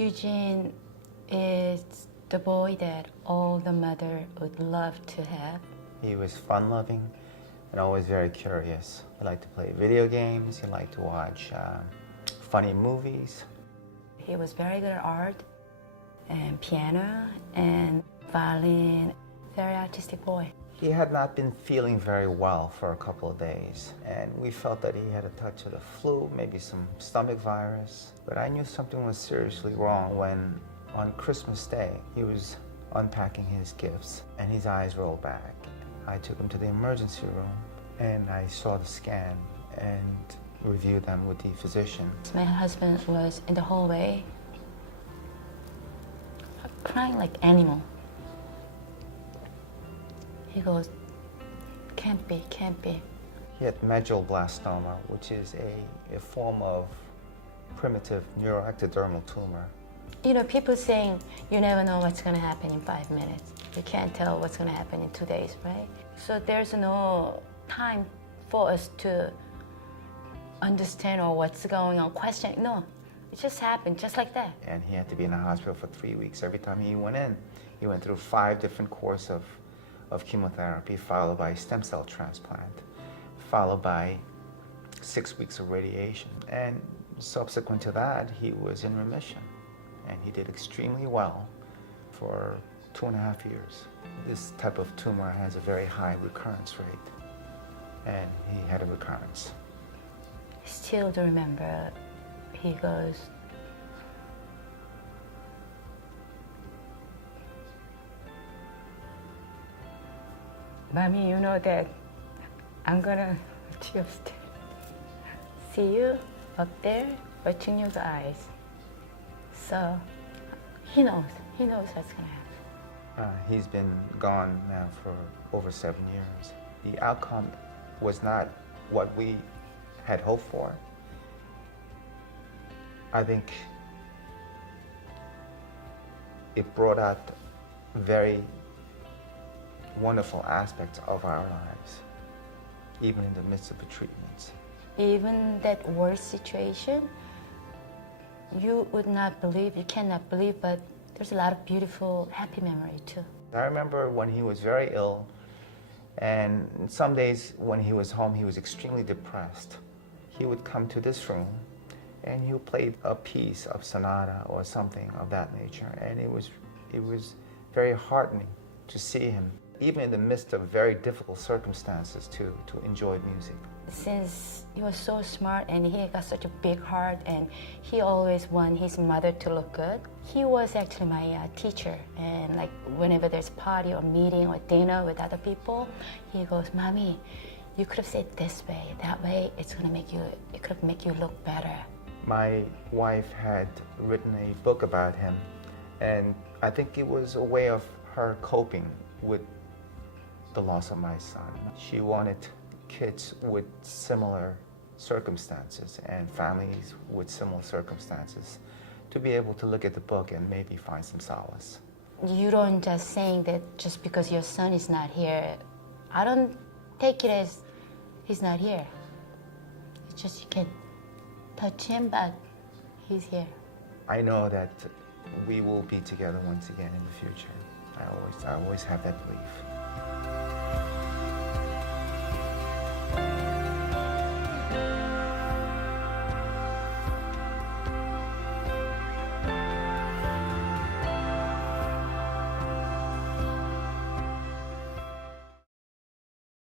Eugene is the boy that all the mother would love to have. He was fun-loving and always very curious. He liked to play video games. He liked to watch funny movies. He was very good at art and piano and violin. Very artistic boy. He had not been feeling very well for a couple of days, and we felt that he had a touch of the flu, maybe some stomach virus. But I knew something was seriously wrong when, on Christmas Day, he was unpacking his gifts and his eyes rolled back. I took him to the emergency room and I saw the scan and reviewed them with the physician. My husband was in the hallway crying like animal. He goes, can't be, can't be. He had medulloblastoma, which is a form of primitive neuroectodermal tumor. You know, people saying you never know what's going to happen in 5 minutes. You can't tell what's going to happen in 2 days, right? So there's no time for us to understand or what's going on, question. No, it just happened just like that. And he had to be in the hospital for 3 weeks. Every time he went in, he went through 5 different courses of chemotherapy, followed by stem cell transplant, followed by 6 weeks of radiation. And subsequent to that, he was in remission. And he did extremely well for 2.5 years. This type of tumor has a very high recurrence rate, and he had a recurrence. I still do remember, he goes, Mommy, you know that I'm gonna just see you up there watching your eyes. So he knows what's gonna happen. He's been gone now for over 7 years. The outcome was not what we had hoped for. I think it brought out very wonderful aspects of our lives, even in the midst of the treatments. Even that worst situation, you would not believe, you cannot believe, but there's a lot of beautiful, happy memory too. I remember when he was very ill, and some days when he was home, he was extremely depressed. He would come to this room and he would play a piece of sonata or something of that nature, and it was very heartening to see him, even in the midst of very difficult circumstances, to enjoy music. Since he was so smart and he got such a big heart and he always wanted his mother to look good, he was actually my teacher. And like whenever there's a party or meeting or dinner with other people, he goes, Mommy, you could have said this way, that way it could make you look better. My wife had written a book about him, and I think it was a way of her coping with the loss of my son. She wanted kids with similar circumstances and families with similar circumstances to be able to look at the book and maybe find some solace. You don't just saying that just because your son is not here. I don't take it as he's not here. It's just you can touch him, but he's here. I know that we will be together once again in the future. I always have that belief.